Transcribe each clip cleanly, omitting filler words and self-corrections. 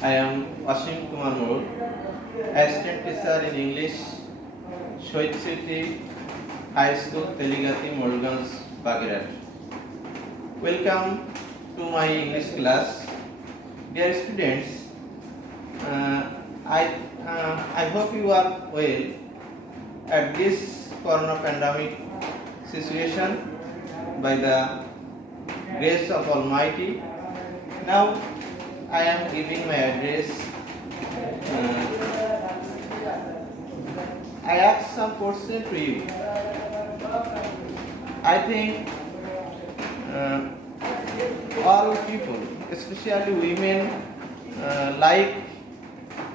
I am Ashim Kumar Moor, Assistant Teacher in English, Shohid City High School, Teligati, Molganj, Bagirat. Welcome to my English class. Dear students, I hope you are well at this corona pandemic situation by the grace of Almighty. Now I am giving my address. I ask some question to you. I think all people, especially women, like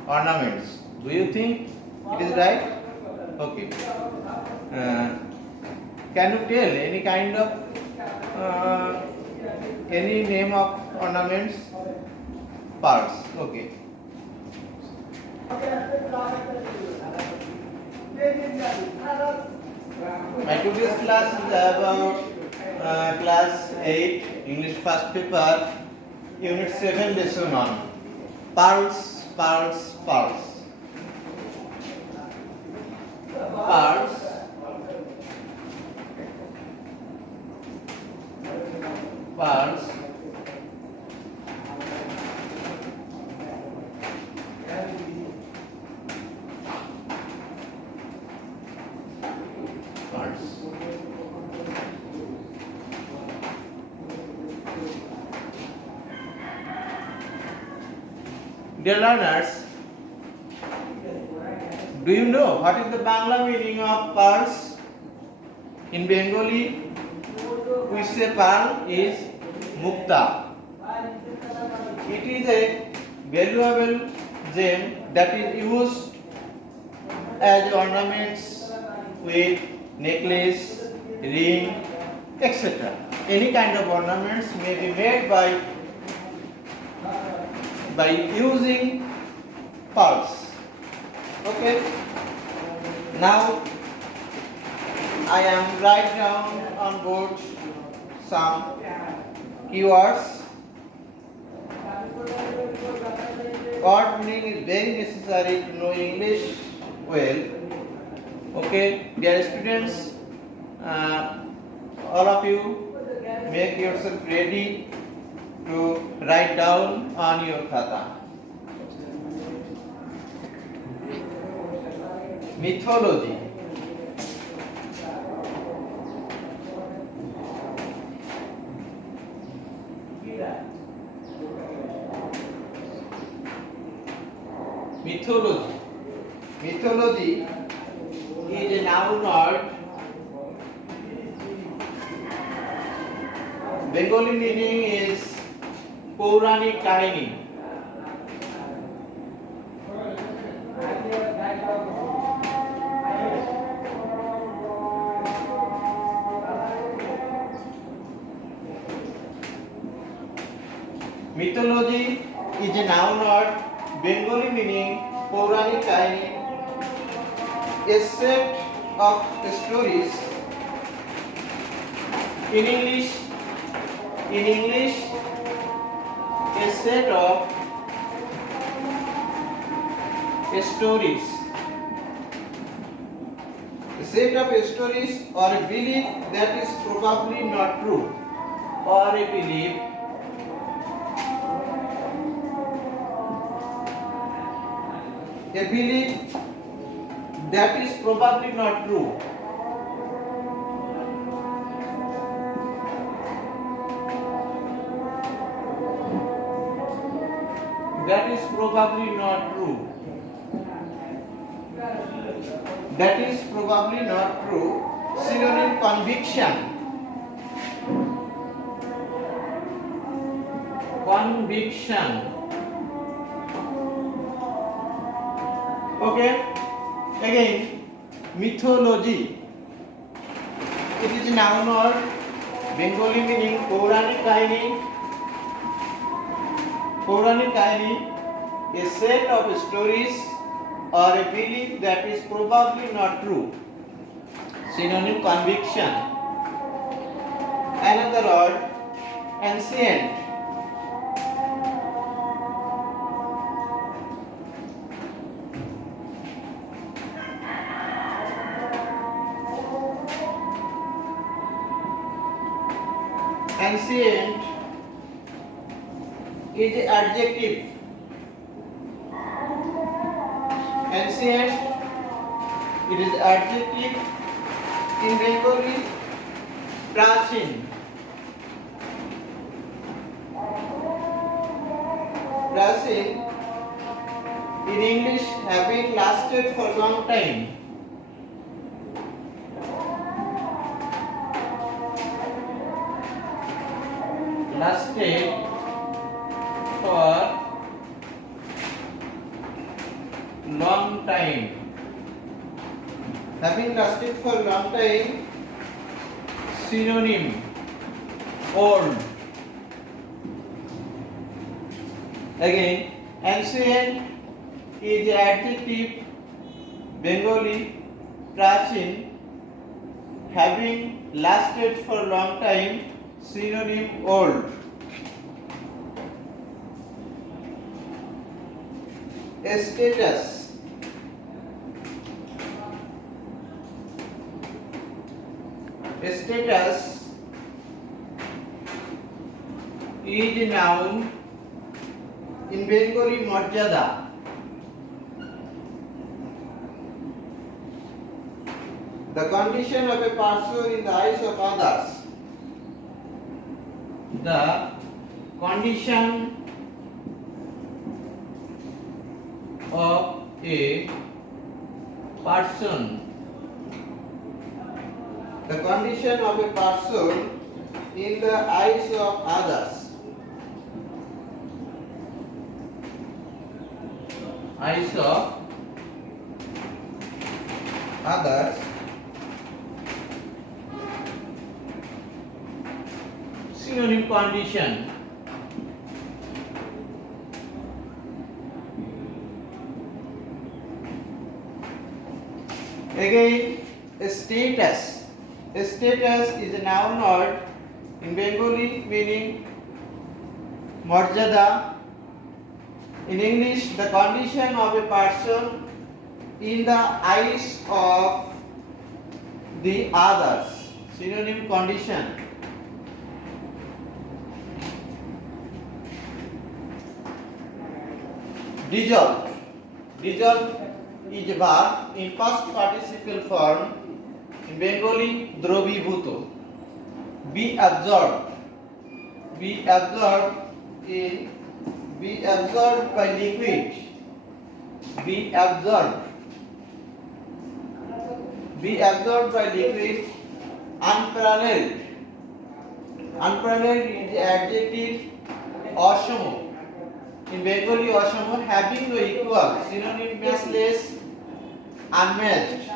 ornaments. Do you think it is right? Okay. Can you tell any kind of any name of ornaments? Pearls. Okay. My today's class is about class 8 English first paper, unit 7, lesson 1. Pearls, pearls, pearls. Pearls. Pearls. Dear learners, do you know what is the Bangla meaning of pearls? In Bengali, we say pearl is mukta. It is a valuable gem that is used as ornaments with necklace, ring, etc. Any kind of ornaments may be made by using pearls. Okay. Now I am write down on board some keywords. Word meaning is very necessary to know English well. Okay, dear students, all of you make yourself ready to write down on your khata. Mythology. Mythology. Mythology is a noun word. Bengali meaning is পৌরাণিক কাহিনী। Mythology is a noun word. Bengali meaning পৌরাণিক কাহিনী। A set of stories. In English, a set of stories. A set of stories or a belief that is probably not true, or a belief that is probably not true. That is probably not true. That is probably not true. Synonym conviction. Conviction. Okay. Again, mythology. It is a noun word. Bengali meaning পৌরাণিক কাহিনী. পৌরাণিক কাহিনী, a set of stories or a belief that is probably not true. Synonym conviction. Another word, ancient. Ancient is adjective. Ancient, it is adjective. In Bengali, prachin. Prachin, in English, having lasted for long time. Lasted for long time. Having lasted for long time, synonym, old. Again, ancient is adjective, Bengali, prachin, having lasted for long time, synonym, old. Status, status is noun, in Bengali, morjada. The condition of a person in the eyes of others. The condition of a person. The condition of a person in the eyes of others. Eyes of others. Synonym, condition. Again, status. Status is a noun word in Bengali meaning morjada. In English, the condition of a person in the eyes of the others. Synonym, condition. Dissolved. Dissolved is a verb in past participle form. In Bengali, drovibhuto. Be absorbed. Be absorbed in be absorbed by liquid. Be absorbed. Be absorbed by liquid. Unparalleled. Unparalleled is the adjective. Asamo. In Bengali, asamo, having no equal. Synonym, matchless, unmatched.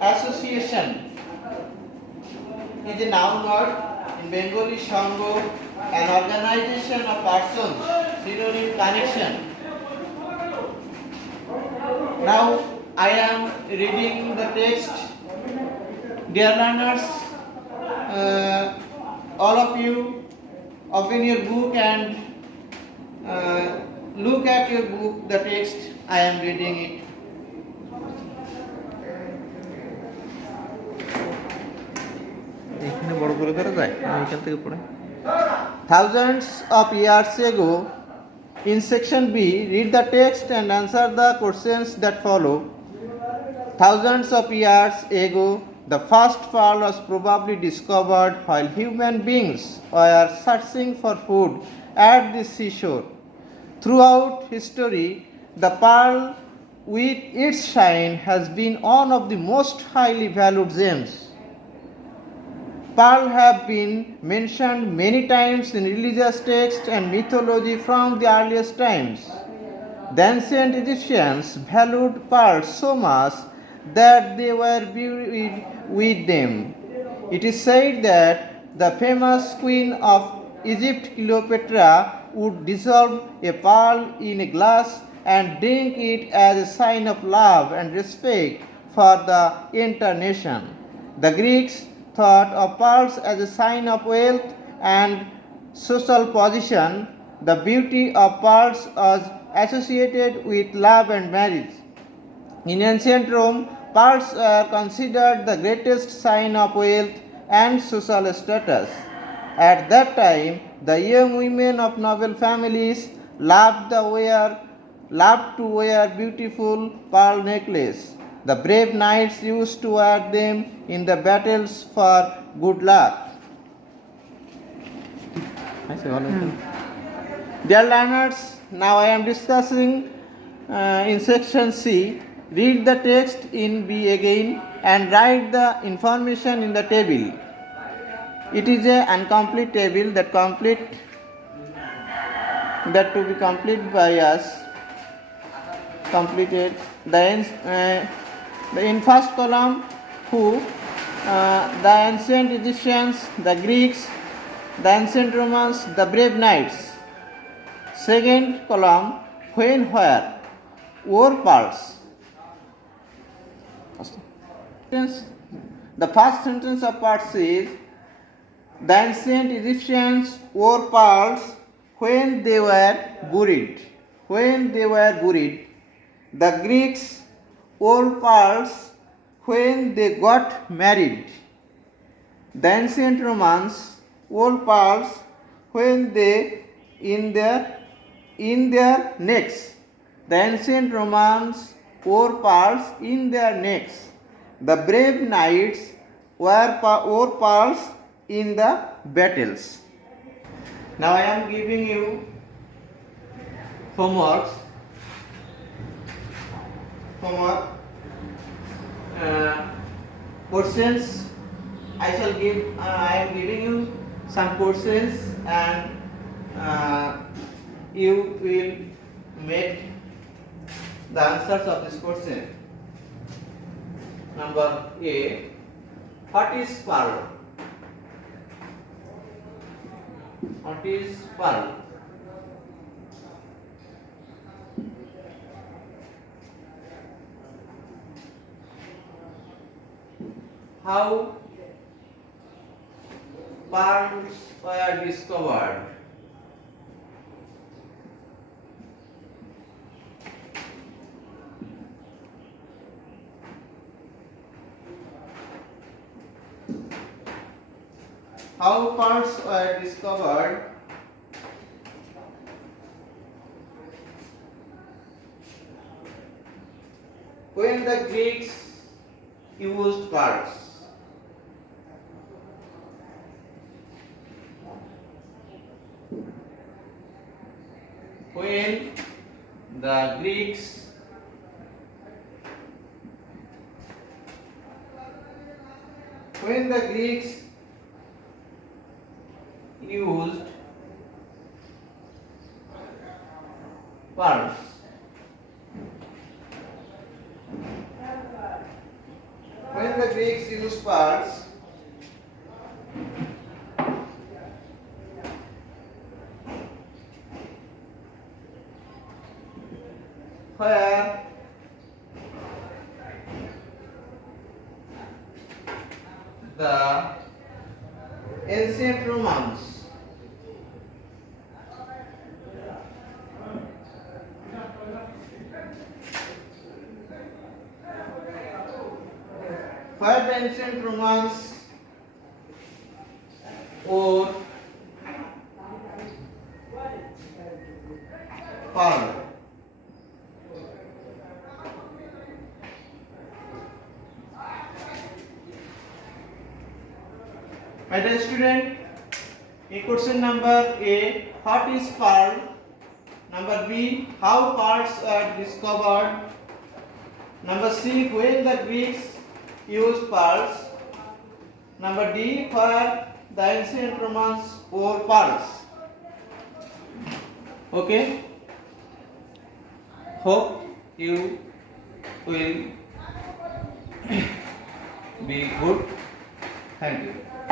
Association is a noun word. In Bengali, shango, an organization of persons. Synonym, connection. Now I am reading the text. Dear learners, all of you open your book and look at your book, the text. I am reading it. Thousands of years ago, in section B, read the text and answer the questions that follow. Thousands of years ago, the first pearl was probably discovered while human beings were searching for food at the seashore. Throughout history, the pearl with its shine has been one of the most highly valued gems. Pearls have been mentioned many times in religious texts and mythology from the earliest times. The ancient Egyptians valued pearls so much that they were buried with them. It is said that the famous queen of Egypt, Cleopatra, would dissolve a pearl in a glass and drink it as a sign of love and respect for the entire nation. The Greeks thought of pearls as a sign of wealth and social position. The beauty of pearls was associated with love and marriage. In ancient Rome, pearls were considered the greatest sign of wealth and social status. At that time, the young women of noble families loved to wear beautiful pearl necklace. The brave knights used to wear them in the battles for good luck. Dear learners, now I am discussing in section C. Read the text in B again and write the information in the table. It is an incomplete table that to be completed by us. Completed. In first column, who? The ancient Egyptians, the Greeks, the ancient Romans, the brave knights. Second column, when, where? Wore pearls. The first sentence of part says, the ancient Egyptians wore pearls when they were buried. When they were buried. The Greeks wore pearls when they got married. The ancient Romans wore pearls when they in their necks. The ancient Romans wore pearls in their necks. The brave knights wore pearls in the battles. Now I am giving you homework. Questions. I am giving you some questions, and you will make the answers of this question. Number A. What is pearl? What is pearl? How pearls were discovered? How pearls were discovered? When the Greeks used pearls. When the Greeks used pearls. When the Greeks used pearls, where the ancient Romans or pearl. My dear student, in question number A, what is pearl? Number B, how pearls are discovered? Number C, when the Greeks used pearls? Number D, where the ancient Romans wore pearls? Okay. Hope you will be good. Thank you.